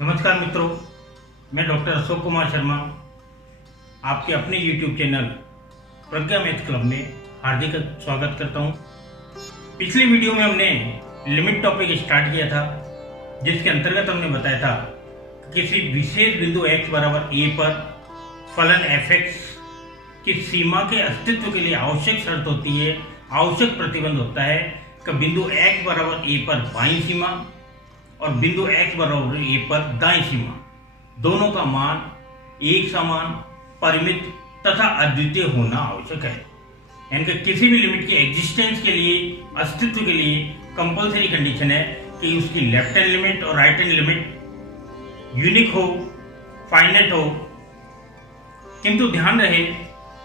नमस्कार मित्रों, मैं डॉक्टर अशोक कुमार शर्मा आपके अपने YouTube चैनल प्रज्ञा मैथ क्लब में हार्दिक स्वागत करता हूं। पिछली वीडियो में हमने लिमिट टॉपिक स्टार्ट किया था, जिसके अंतर्गत हमने बताया था किसी विशेष बिंदु x बराबर a पर फलन fx की सीमा के अस्तित्व के लिए आवश्यक शर्त होती है, आवश्यक प्रतिबंध होता है कि बिंदु x बराबर a पर बाईं सीमा और बिंदु x बराबर a पर दाईं सीमा दोनों का मान एक समान, परिमित तथा अद्वितीय होना आवश्यक है। यानी कि किसी भी लिमिट की एग्जिस्टेंस के लिए, अस्तित्व के लिए कंपलसरी कंडीशन है कि उसकी लेफ्ट हैंड लिमिट और राइट हैंड लिमिट यूनिक हो, फाइनाइट हो। किंतु ध्यान रहे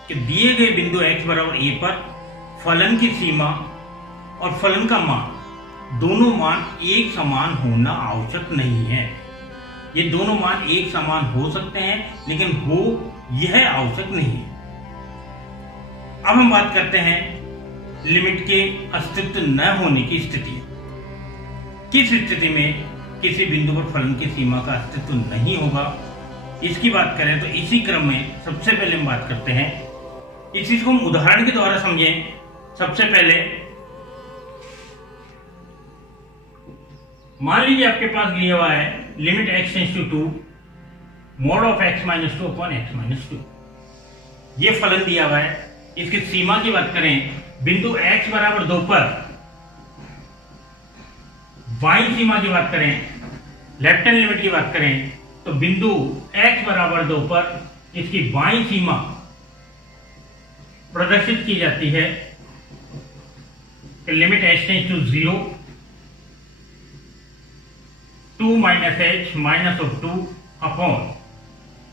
कि दिए गए बिंदु x बराबर a पर फलन की सीमा और फलन का मान दोनों मान एक समान होना आवश्यक नहीं है। ये दोनों मान एक समान हो सकते हैं, लेकिन हो यह आवश्यक नहीं है। अब हम बात करते हैं लिमिट के अस्तित्व न होने की स्थिति। किस स्थिति में किसी बिंदु पर फलन की सीमा का अस्तित्व नहीं होगा, इसकी बात करें तो इसी क्रम में सबसे पहले हम बात करते हैं। इस चीज को हम उदाहरण के द्वारा समझें। सबसे पहले मान लीजिए आपके पास दिया हुआ है limit x tends to 2 mod of x minus 2 upon x minus 2। ये फलन दिया हुआ है। इसकी सीमा की बात करें, बिंदु x बराबर 2 पर बाईं सीमा की बात करें, लेफ्ट हैंड लिमिट की बात करें, तो बिंदु x बराबर 2 पर इसकी बाईं सीमा प्रदर्शित की जाती है limit h tends to 0 2 minus h minus of 2 upon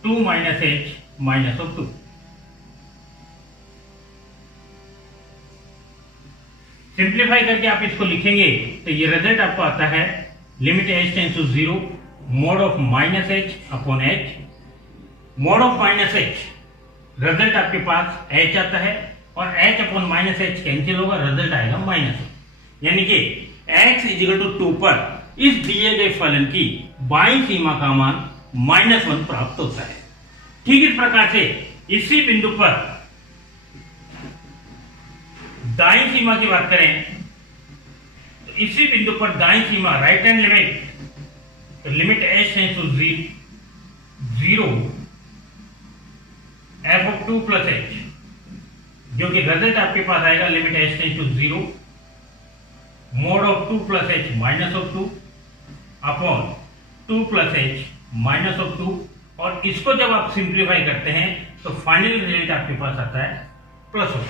2 minus h minus of 2। Simplify करके आप इसको लिखेंगे तो ये रिजल्ट आपको आता है limit h tends to 0 mod of minus h upon h। Mod of minus h result आपके पास h आता है और h upon minus h cancel होगा, रिजल्ट आएगा माइनस। यानी कि x इजिकल टू 2 पर इस दिए गए फलन की बाईं सीमा का मान -1 प्राप्त होता है। ठीक इस प्रकार से इसी बिंदु पर दाईं सीमा की बात करें तो इसी बिंदु पर दाईं सीमा राइट हैंड लिमिट, तो limit h tends to 0 f of 2 plus h, जो कि रिजल्ट आपके पास आएगा limit h tends to 0 mod of 2 plus h minus of 2 upon 2 plus h minus of 2। और इसको जब आप सिंप्लीफाई करते हैं तो फाइनल रिजल्ट आपके पास आता है प्लस 1।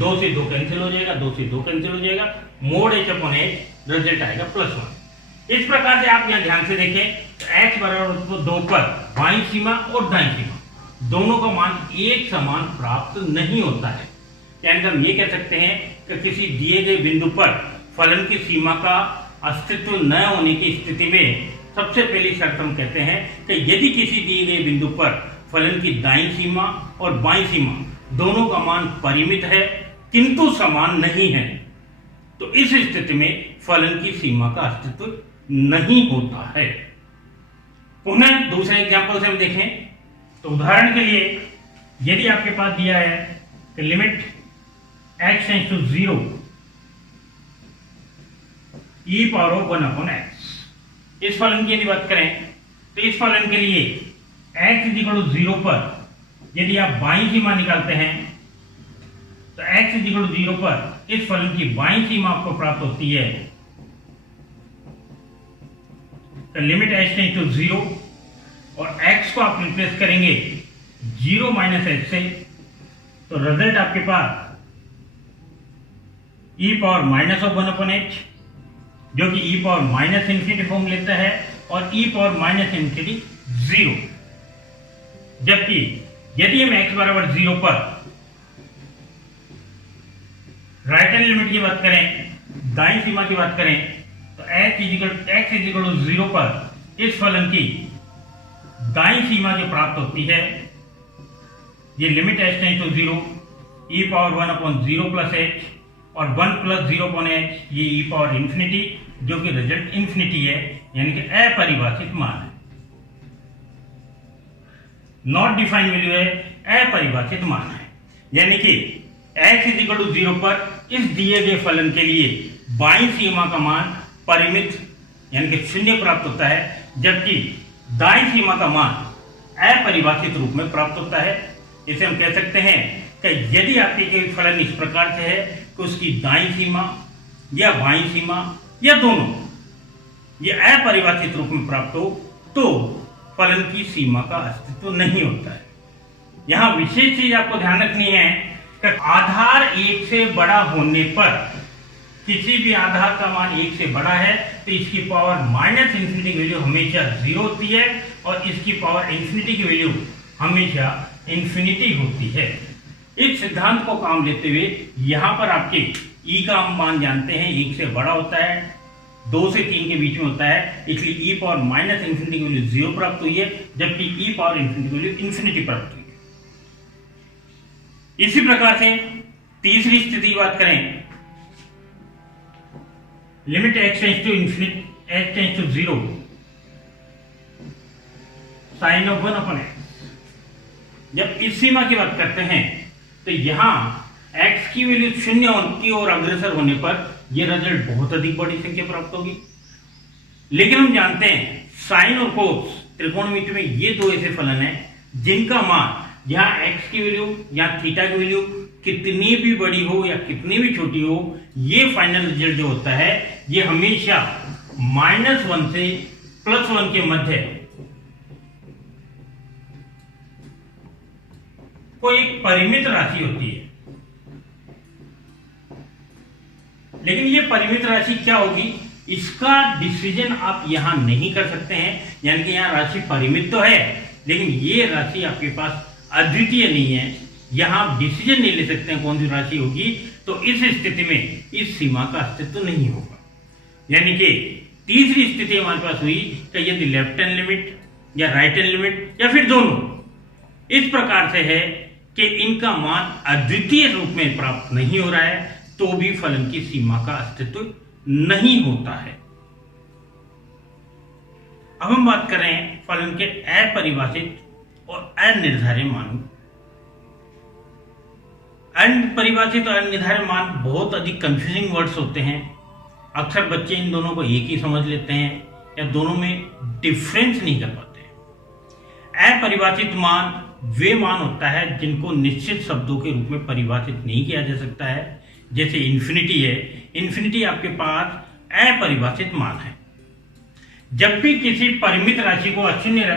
2 से 2 कैंसिल हो जाएगा, 2 से 2 कैंसिल हो जाएगा, mode h upon h result आएगा प्लस 1। इस प्रकार से आप यहां ध्यान से देखें तो x बराबर 2 पर बाईं सीमा और दाईं सीमा दोनों का मान एक समान प्राप्त नहीं होता है। यानी हम ये कह सकते हैं कि किसी दिए गए बिंदु पर फलन की सीमा का अस्तित्व न होने की स्थिति में सबसे पहली शर्त हम कहते हैं कि यदि किसी दिए गए बिंदु पर फलन की दाईं सीमा और बाईं सीमा दोनों का मान परिमित है किंतु समान नहीं है, तो इस स्थिति में फलन की सीमा का अस्तित्व नहीं होता है। पुनः दूसरे एग्जांपल से हम देखें तो उदाहरण के लिए यदि आपके पास दिया है कि limit x tends to 0 e power of 1 upon x। इस फलन की यदि बात करें तो इस फलन के लिए x इजिकल टू 0 पर यदि आप बाईं सीमा निकालते हैं तो x इजिकल टू 0 पर इस फलन की बाईं सीमा आपको प्राप्त होती है तो लिमिट h टेंड्स टू 0 और x को आप रिप्लेस करेंगे 0 माइनस h से, तो रिजल्ट आपके पास e power minus of 1 upon h, जो कि e power minus infinity form लेता है, और e पावर माइनस इंफिनिटी 0। जबकि यदि हम x बराबर 0 पर राइट हैंड लिमिट की बात करें, दाईं सीमा की बात करें, तो x इजिकल टू 0 पर इस फलन की दाईं सीमा जो प्राप्त होती है ये limit h tends to 0 e power 1 upon 0 plus h और 1 प्लस 0 अपॉन h ये e पावर इंफिनिटी, जो कि रिजल्ट इंफिनिटी है। यानी कि अपरिभाषित मान है। नॉट डिफाइंड वैल्यू है, अपरिभाषित मान है। यानी कि x इज इक्वल टू 0 पर इस दिए गए फलन के लिए बाईं सीमा का मान परिमित यानी कि शून्य प्राप्त होता है, जबकि दाईं सीमा का मान अपरिभाषित रूप में प्राप्त होता है। इसे हम कह सकते हैं कि यदि आपके कोई फलन इस प्रकार से है कि उसकी दाईं सीमा या बाईं सीमा या दोनों ये अपरिभाषित रूप में प्राप्त हो तो फलन की सीमा का अस्तित्व नहीं होता है। यहां विशेष चीज आपको ध्यान रखनी है कि आधार 1 से बड़ा होने पर किसी भी आधार का मान 1 से बड़ा है तो इसकी पावर माइनस इंफिनिटी की वैल्यू हमेशा 0 होती है और इसकी पावर इंफिनिटी की वैल्यू हमेशा इंफिनिटी होती है। इस सिद्धांत को काम लेते हुए यहां पर आपके ई का हम मान जानते हैं 1 से बड़ा होता है, 2 से 3 के बीच में होता है, इसलिए ई पावर माइनस इंफिनिटी की वैल्यू 0 प्राप्त हुई है, जबकि ई पावर इंफिनिटी की वैल्यू इंफिनिटी प्राप्त हुई है। इसी प्रकार से तीसरी स्थिति की बात करें, limit x tends to infinity x tends to 0 sine of 1/x। जब इस सीमा की बात करते हैं तो यहां x की वैल्यू शून्य की ओर अग्रसर होने पर यह रिजल्ट बहुत अधिक बड़ी संख्या प्राप्त होगी। लेकिन हम जानते हैं साइन और कोस त्रिकोणमिति में ये दो ऐसे फलन हैं जिनका मान यहाँ x की वैल्यू या थीटा की वैल्यू कितनी भी बड़ी हो या कितनी भी छोटी हो, ये फाइनल रिजल्ट जो होता है ये हमेशा -1 से +1 के मध्य कोई एक परिमित राशि होती है। लेकिन ये परिमित राशि क्या होगी इसका डिसीजन आप यहां नहीं कर सकते हैं। यानी कि यहां राशि परिमित तो है लेकिन ये राशि आपके पास अद्वितीय नहीं है, यहां आप डिसीजन नहीं ले सकते हैं कौन सी राशि होगी। तो इस स्थिति में इस सीमा का अस्तित्व नहीं होगा। यानी कि तीसरी स्थिति हमारे पास हुई कि यदि लेफ्ट हैंड लिमिट या राइट हैंड लिमिट या फिर दोनों इस प्रकार से है कि इनका मान अद्वितीय रूप में प्राप्त नहीं हो रहा है तो भी फलन की सीमा का अस्तित्व नहीं होता है। अब हम बात करें फलन के अपरिभाषित और अनिर्धारित मान। अनपरिभाषित और अनिर्धारित मान बहुत अधिक कंफ्यूजिंग वर्ड्स होते हैं। अक्सर बच्चे इन दोनों को एक ही समझ लेते हैं या दोनों में डिफरेंस नहीं कर पाते। अपरिभाषित मान वे मान होता है जिनको निश्चित शब्दों के रूप में परिभाषित नहीं किया जा सकता है। जैसे इंफिनिटी है, इंफिनिटी आपके पास अपरिभाषित मान है। जब भी किसी परिमित राशि को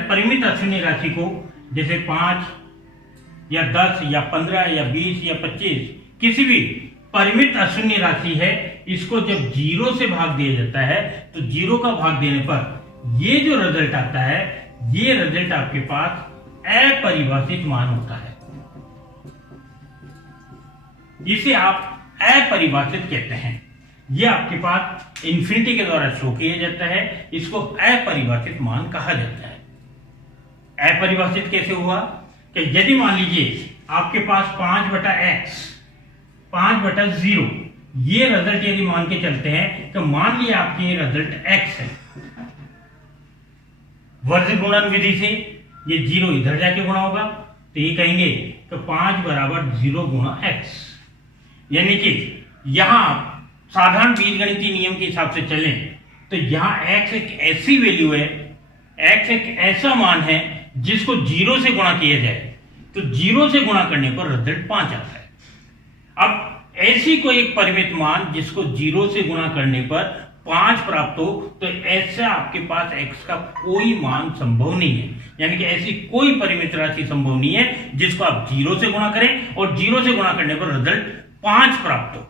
परिमित अशून्य राशि को जैसे 5 या 10 या 15 या 20 या 25 किसी भी परिमित अशून्य राशि है, इसको जब 0 से भाग दिया जाता है तो 0 का भाग देने पर ये जो रिजल्ट आता है ये रिजल्ट आपके पास अपरिभाषित मान होता है। इसे आप अपरिभाषित कहते हैं। यह आपके पास इंफिनिटी के द्वारा शो किया जाता है, इसको अपरिभाषित मान कहा जाता है। अपरिभाषित कैसे हुआ कि यदि मान लीजिए आपके पास 5/x 5/0 ये रिजल्ट यदि मान के चलते हैं तो मान लिया आपके रिजल्ट x है। वर्ग गुणन विधि से ये 0 इधर जाके गुणा होगा तो ये कहेंगे कि 5 = 0 गुणा x। यानी कि यहां साधारण बीजगणितीय नियम के हिसाब से चलें तो यहां x एक ऐसी वैल्यू है, x एक ऐसा मान है जिसको 0 से गुणा किया जाए तो 0 से गुणा करने पर रिजल्ट 5 आता है। अब ऐसी कोई एक परिमित मान जिसको 0 से गुणा करने पर 5 प्राप्त हो तो ऐसा आपके पास x का कोई मान संभव नहीं है। यानी कि ऐसी कोई परिमित राशि संभव नहीं है जिसको आप 0 से गुणा करें और 0 से गुणा करने पर रिजल्ट 5 प्राप्त हो।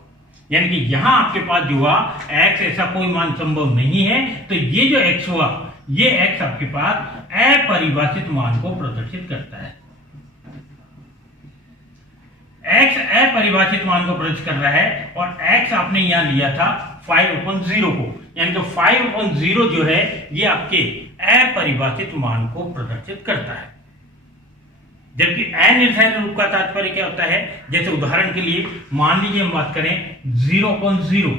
यानी कि यहां आपके पास जो हुआ x ऐसा कोई मान संभव नहीं है तो ये जो x हुआ ये x आपके पास अपरिभाषित मान को प्रदर्शित करता है। x अपरिभाषित मान को प्रदर्शित कर रहा है और x आपने यहां लिया था 5/0 को, यानी कि 5/0 जो है ये आपके अपरिभाषित मान को प्रदर्शित करता है। जबकि अनिर्धारित रूप का तात्पर्य क्या होता है, जैसे उदाहरण के लिए मान लीजिए हम बात करें 0/0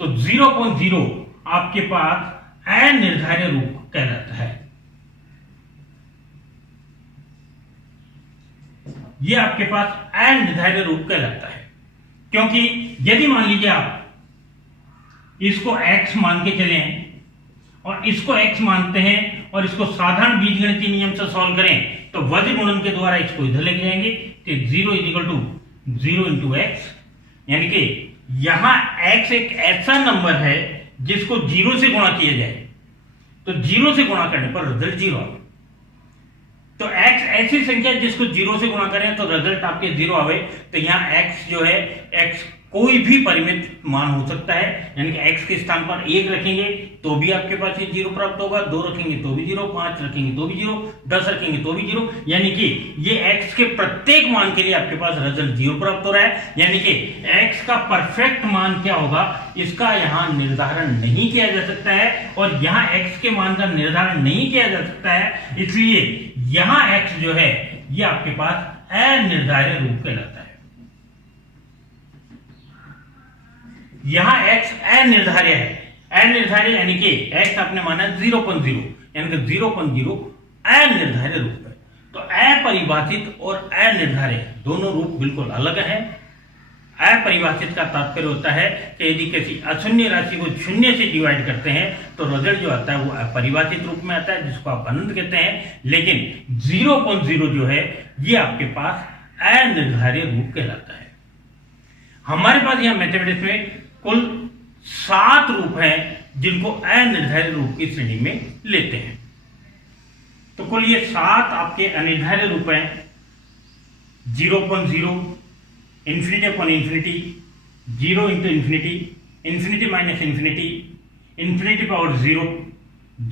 तो 0/0 आपके पास अनिर्धार्य रूप कहलाता है। यह आपके पास अनिर्धार्य रूप कहलाता है, क्योंकि यदि मान लीजिए आप इसको x मान के चले और इसको x मानते हैं और इसको साधारण बीजगणितीय नियम से सॉल्व करें तो वज्र गुणन के द्वारा इसको इधर लेके जाएंगे तो 0 = 0 × x, यानी कि यहां x एक ऐसा नंबर है जिसको 0 से गुणा किया जाए तो 0 से गुणा करने पर रिजल्ट 0 आवे। तो x ऐसी संख्या जिसको 0 से गुणा करें तो रिजल्ट आपके 0 आवे। तो यहां x जो है x कोई भी परिमित मान हो सकता है, यानी कि x के स्थान पर 1 रखेंगे तो भी आपके पास ये 0 प्राप्त होगा, 2 रखेंगे तो भी 0, 5 रखेंगे तो भी 0, 10 रखेंगे तो भी 0, यानी कि ये x के प्रत्येक मान के लिए आपके पास रिजल्ट 0 प्राप्त हो रहा है। यानी कि x का परफेक्ट मान क्या होगा इसका यहां निर्धारण नहीं किया जा सकता है, और यहां x के मान का निर्धारण नहीं किया जा सकता है, इसलिए यहां x जो है ये आपके पास अनिर्धार्य रूप कहलाता है। यहां x अनिर्धार्य है, अनिर्धार्य यानी कि x आपने माना 0.0, यानी कि 0.0 अनिर्धार्य रूप है। तो अपरिभाषित और अनिर्धार्य दोनों रूप बिल्कुल अलग हैं। अपरिभाषित का तात्पर्य होता है कि यदि किसी अशून्य राशि को शून्य से डिवाइड करते हैं तो रिजल्ट जो आता है वो अपरिभाषित रूप में आता है, जिसको आप अनंत कहते हैं। लेकिन 0.0 जो है ये आपके पास अनिर्धार्य रूप कहलाता है। हमारे पास यहां मैथमेटिक्स में कुल 7 रूप हैं जिनको अनिर्धार्य रूप की श्रेणी में लेते हैं। तो कुल ये 7 आपके अनिर्धार्य रूप हैं। 0.0, infinity upon infinity, 0 into infinity, infinity minus infinity, infinity power 0,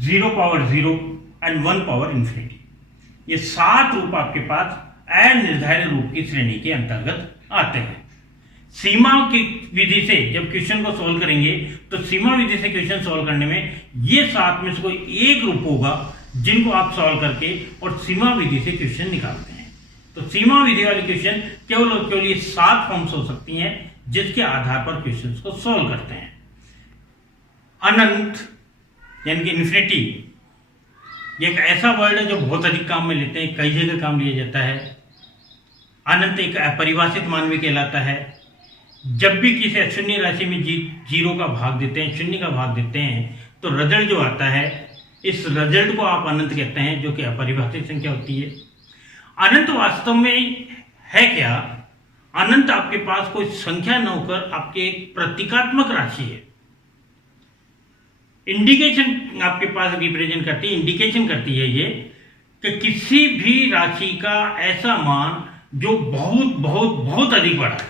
0 power 0 and 1 power infinity। ये 7 रूप आपके पास अनिर्धार्य रूप की श्रेणी के अंतर्गत आते हैं। सीमा की विधि से जब क्वेश्चन को सॉल्व करेंगे तो सीमा विधि से क्वेश्चन सॉल्व करने में ये 7 में से कोई एक रूप होगा जिनको आप सॉल्व करके और सीमा विधि से क्वेश्चन निकालते हैं। तो सीमा विधि वाले क्वेश्चन केवल और केवल ये 7 फॉर्म्स हो सकती हैं जिसके आधार पर क्वेश्चन को सॉल्व करते हैं। अनंत यानी कि इन्फिनिटी, ये एक ऐसा वर्ड है जो बहुत अधिक काम में लेते हैं, कई जगह काम लिया जाता है। अनंत एक अपरिभाषित मान भी कहलाता है। जब भी किसी अशून्य राशि में 0 का भाग देते हैं, शून्य का भाग देते हैं तो रिजल्ट जो आता है इस रिजल्ट को आप अनंत कहते हैं, जो कि अपरिभाषित संख्या होती है। अनंत वास्तव में है क्या? अनंत आपके पास कोई संख्या न होकर आपके एक प्रतीकात्मक राशि है। इंडिकेशन आपके पास रिप्रेजेंट करती है, इंडिकेशन करती है ये कि किसी भी राशि का ऐसा मान जो बहुत बहुत बहुत अधिक बड़ा है।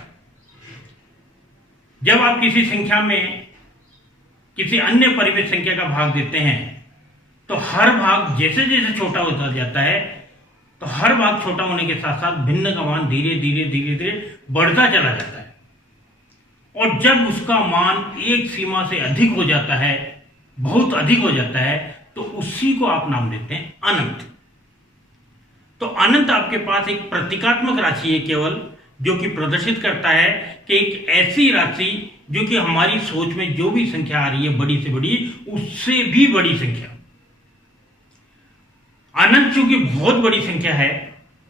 जब आप किसी संख्या में किसी अन्य परिमित संख्या का भाग देते हैं तो हर भाग जैसे जैसे छोटा होता जाता है तो हर भाग छोटा होने के साथ साथ भिन्न का मान धीरे धीरे धीरे धीरे बढ़ता चला जाता है, और जब उसका मान एक सीमा से अधिक हो जाता है, बहुत अधिक हो जाता है, तो उसी को आप नाम देते हैं अनंत। तो अनंत आपके पास एक प्रतीकात्मक राशि है केवल, जो कि प्रदर्शित करता है कि एक ऐसी राशि जो कि हमारी सोच में जो भी संख्या आ रही है बड़ी से बड़ी, उससे भी बड़ी संख्या। अनंत चूंकि बहुत बड़ी संख्या है,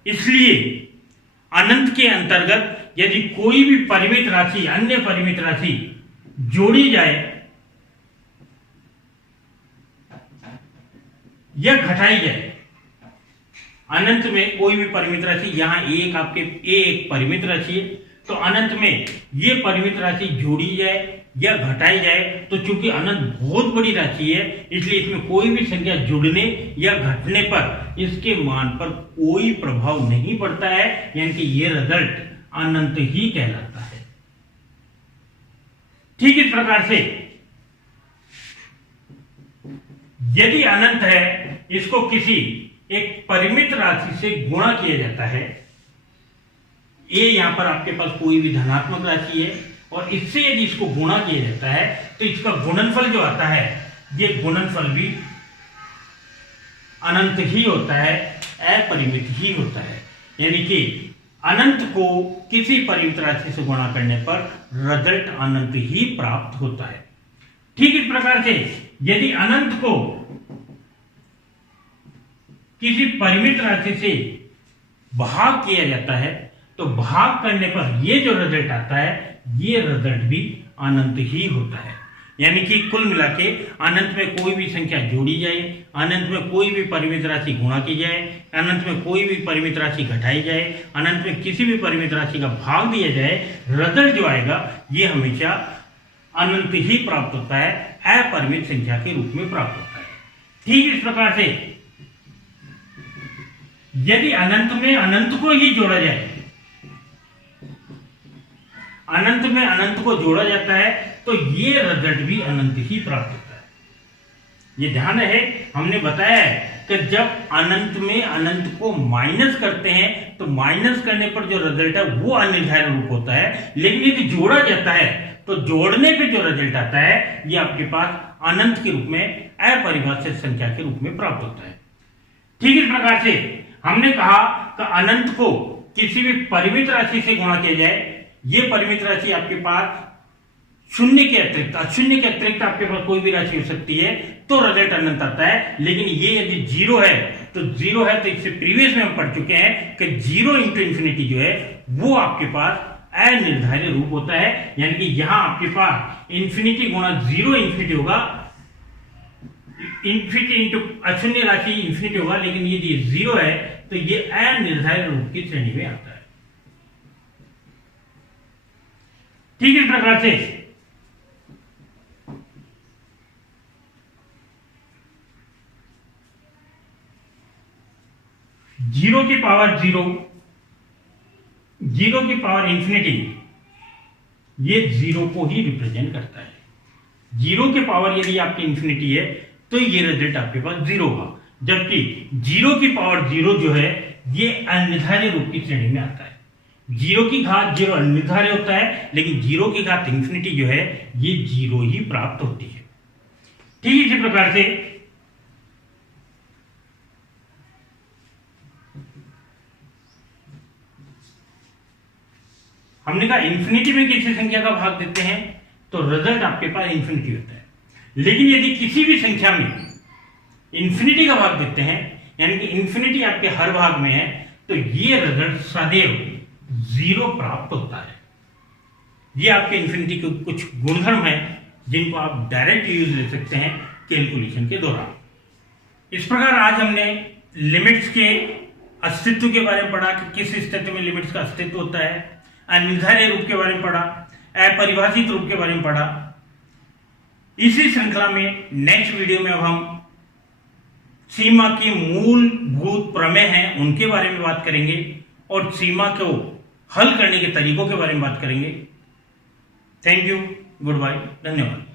इसलिए अनंत के अंतर्गत यदि कोई भी परिमित राशि अन्य परिमित राशि जोड़ी जाए या घटाई जाए, अनंत में कोई भी परिमित राशि, यहां एक आपके एक परिमित राशि है, तो अनंत में ये परिमित राशि जोड़ी जाए या घटाई जाए, तो चूंकि अनंत बहुत बड़ी राशि है इसलिए इसमें कोई भी संख्या जुड़ने या घटने पर इसके मान पर कोई प्रभाव नहीं पड़ता है, यानी कि ये रिजल्ट अनंत ही कहलाता है। ठीक इस प्रकार से यदि अनंत है, इसको किसी एक परिमित राशि से गुणा किया जाता है। ये यहां पर आपके पास कोई भी धनात्मक राशि है और इससे यदि इसको गुणा किया जाता है तो इसका गुणनफल जो आता है ये गुणनफल भी अनंत ही होता है, अपरिमित ही होता है। यानी कि अनंत को किसी परिमित राशि से गुणा करने पर रिजल्ट अनंत ही प्राप्त होता है। ठीक इस प्रकार से यदि अनंत को किसी परिमित राशि से भाग किया जाता है तो भाग करने पर ये जो रिजल्ट आता है ये रिजल्ट भी अनंत ही होता है। यानी कि कुल मिला के अनंत में कोई भी संख्या जोड़ी जाए, अनंत में कोई भी परिमित राशि गुणा की जाए, अनंत में कोई भी परिमित राशि घटाई जाए, अनंत में किसी भी परिमित राशि का भाग दिया जाए, रिजल्ट जो आएगा ये हमेशा अनंत ही प्राप्त होता है, अपरिमित संख्या के रूप में प्राप्त होता है। ठीक इस प्रकार से यदि अनंत में अनंत को ही जोड़ा जाए, अनंत में अनंत को जोड़ा जाता है तो ये रिजल्ट भी अनंत ही प्राप्त होता है। ये ध्यान है, हमने बताया है कि जब अनंत में अनंत को माइनस करते हैं तो माइनस करने पर जो रिजल्ट है वो अनिर्धारित रूप होता है, लेकिन यदि जोड़ा जाता है तो जोड़ने पे जो रिजल्ट आता है ये आपके पास अनंत के रूप में, अपरिभाषित संख्या के रूप में प्राप्त होता है। ठीक इस प्रकार से हमने कहा कि अनंत को किसी भी परिमित राशि से गुणा किया जाए, ये परिमित राशि आपके पास शून्य के अतिरिक्त, अशून्य के अतिरिक्त आपके पास कोई भी राशि हो सकती है तो रिजल्ट अनंत आता है। लेकिन ये यदि जीरो है तो जीरो है, तो इससे प्रीवियस में हम पढ़ चुके हैं कि जीरो इंटू इंफिनिटी जो है वो आपके पास अनिर्धारित रूप होता है। यानी कि यहां आपके पास इंफिनिटी गुणा जीरो इंफिनिटी होगा, इंफिनिटी इंटू अशून्य राशि इंफिनिटी होगा, लेकिन यदि जीरो है तो ये अनिर्धारित रूप की श्रेणी में आता है। ठीक इस प्रकार से जीरो की पावर जीरो, जीरो की पावर इंफिनिटी, ये जीरो को ही रिप्रेजेंट करता है। जीरो की पावर यदि आपकी इंफिनिटी है तो ये रिजल्ट आपके पास जीरो होगा, जबकि जीरो की पावर जीरो जो है ये अनिर्धारित रूप की श्रेणी में आता है। जीरो की घात जीरो अनिर्धारित होता है, लेकिन जीरो की घात इंफिनिटी जो है ये जीरो ही प्राप्त होती है। ठीक इसी प्रकार से हमने कहा इंफिनिटी में किसी संख्या का भाग देते हैं तो रिजल्ट आपके पास इंफिनिटी होता है, लेकिन यदि किसी भी संख्या में इंफिनिटी का भाग देते हैं, यानी कि इंफिनिटी आपके हर भाग में है, तो ये रिजल्ट सदैव जीरो प्राप्त होता है। ये आपके इंफिनिटी के कुछ गुणधर्म हैं जिनको आप डायरेक्ट यूज ले सकते हैं कैलकुलेशन के दौरान। इस प्रकार आज हमने लिमिट्स के अस्तित्व के बारे में पढ़ा कि किस स्थिति में लिमिट्स का अस्तित्व होता है, अनिर्धारित रूप के बारे में पढ़ा, अपरिभाषित रूप के बारे में पढ़ा। इसी श्रृंखला में नेक्स्ट वीडियो में अब हम सीमा के मूलभूत प्रमेय हैं उनके बारे में बात करेंगे और सीमा को हल करने के तरीकों के बारे में बात करेंगे। थैंक यू, गुड बाय, धन्यवाद।